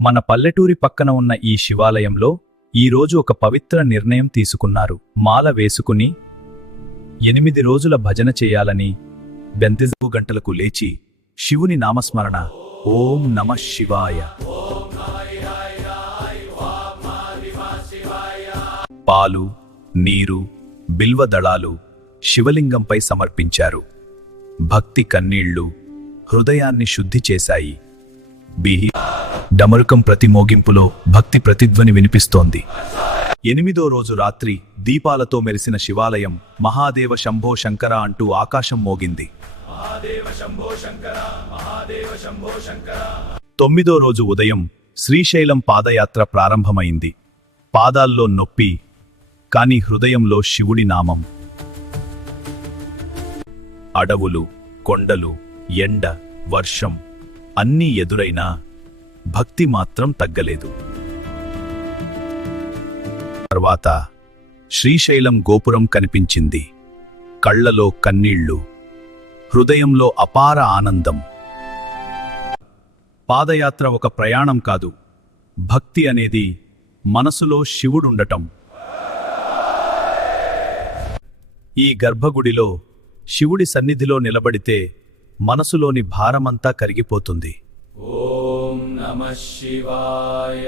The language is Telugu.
మన పల్లెటూరి పక్కన ఉన్న ఈ శివాలయంలో ఈరోజు ఒక పవిత్ర నిర్ణయం తీసుకున్నారు. మాల వేసుకుని ఎనిమిది రోజుల భజన చేయాలని బెంతిజు గంటలకు లేచి శివుని నామస్మరణ. ఓం నమ శివాయ. పాలు నీరు బిల్వదళాలు శివలింగంపై సమర్పించారు. భక్తి కన్నీళ్ళు హృదయాన్ని శుద్ధి చేశాయి. బిహి డమరుకం ప్రతి మోగింపులో భక్తి ప్రతిధ్వని వినిపిస్తోంది. ఎనిమిదో రోజు రాత్రి దీపాలతో మెరిసిన శివాలయం మహాదేవ శంభో శంకర అంటూ ఆకాశం మోగింది. తొమ్మిదో రోజు ఉదయం శ్రీశైలం పాదయాత్ర ప్రారంభమైంది. పాదాల్లో నొప్పి కాని హృదయంలో శివుడి నామం. అడవులు కొండలు ఎండ వర్షం అన్నీ ఎదురైనా భక్తి మాత్రం తగ్గలేదు. తర్వాత శ్రీశైలం గోపురం కనిపించింది. కళ్ళలో కన్నీళ్ళు హృదయంలో అపార ఆనందం. పాదయాత్ర ఒక ప్రయాణం కాదు. భక్తి అనేది మనసులో శివుడుండటం. ఈ గర్భగుడిలో శివుడి సన్నిధిలో నిలబడితే మనసులోని భారమంతా కరిగిపోతుంది. नमः शिवाय